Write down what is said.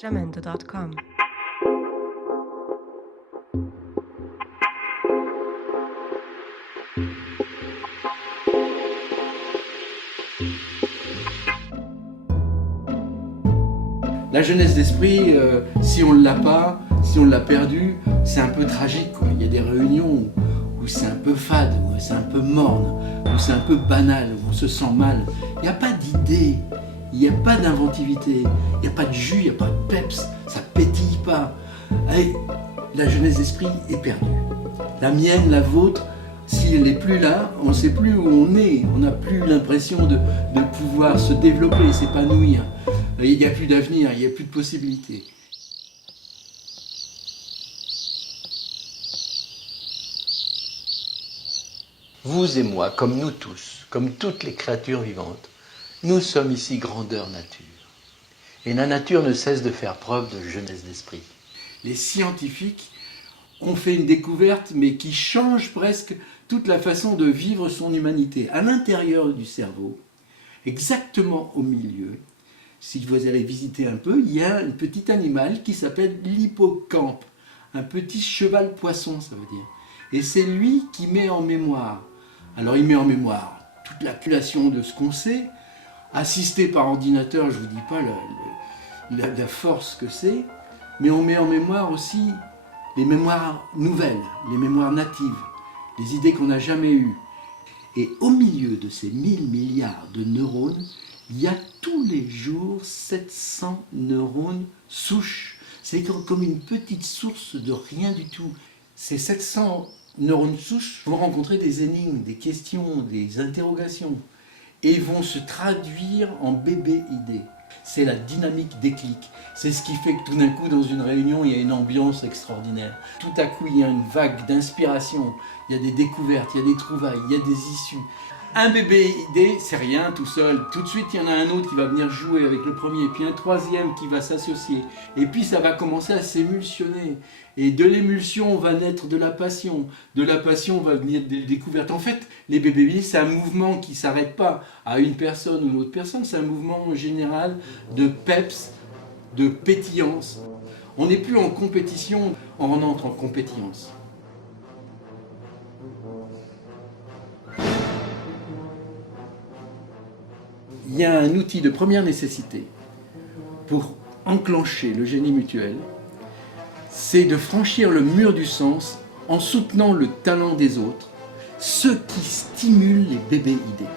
jamendo.com. La jeunesse d'esprit, si on ne l'a pas, si on l'a perdue, c'est un peu tragique, quoi. Il y a des réunions où c'est un peu fade, où c'est un peu morne, où c'est un peu banal, où on se sent mal. Il n'y a pas d'idée, il n'y a pas d'inventivité, il n'y a pas de jus, il n'y a pas de peps, ça pétille pas. Allez, la jeunesse d'esprit est perdue. La mienne, la vôtre, si elle n'est plus là, on ne sait plus où on est, on n'a plus l'impression de pouvoir se développer, s'épanouir. Il n'y a plus d'avenir, il n'y a plus de possibilités. Vous et moi, comme nous tous, comme toutes les créatures vivantes, nous sommes ici grandeur nature. Et la nature ne cesse de faire preuve de jeunesse d'esprit. Les scientifiques ont fait une découverte, mais qui change presque toute la façon de vivre son humanité. À l'intérieur du cerveau, exactement au milieu, si vous allez visiter un peu, il y a un petit animal qui s'appelle l'hippocampe. Un petit cheval poisson, ça veut dire. Et c'est lui qui met en mémoire. Alors il met en mémoire toute l'accumulation de ce qu'on sait, assisté par ordinateur, je ne vous dis pas la force que c'est, mais on met en mémoire aussi les mémoires nouvelles, les mémoires natives, les idées qu'on n'a jamais eues. Et au milieu de ces 1000 milliards de neurones, il y a tous les jours 700 neurones souches. C'est comme une petite source de rien du tout. Ces 700 neurones souches vont rencontrer des énigmes, des questions, des interrogations et vont se traduire en bébé-idées. C'est la dynamique déclic. C'est ce qui fait que tout d'un coup, dans une réunion, il y a une ambiance extraordinaire. Tout à coup, il y a une vague d'inspiration, il y a des découvertes, il y a des trouvailles, il y a des issues. Un bébé-idée, c'est rien tout seul. Tout de suite, il y en a un autre qui va venir jouer avec le premier, puis un troisième qui va s'associer. Et puis, ça va commencer à s'émulsionner. Et de l'émulsion va naître de la passion. De la passion va venir des découvertes. En fait, les bébés-idées, c'est un mouvement qui ne s'arrête pas à une personne ou une autre personne. C'est un mouvement général de peps, de pétillance. On n'est plus en compétition, on entre en compétillance. Il y a un outil de première nécessité pour enclencher le génie mutuel, c'est de franchir le mur du sens en soutenant le talent des autres, ce qui stimule les bébés-idées.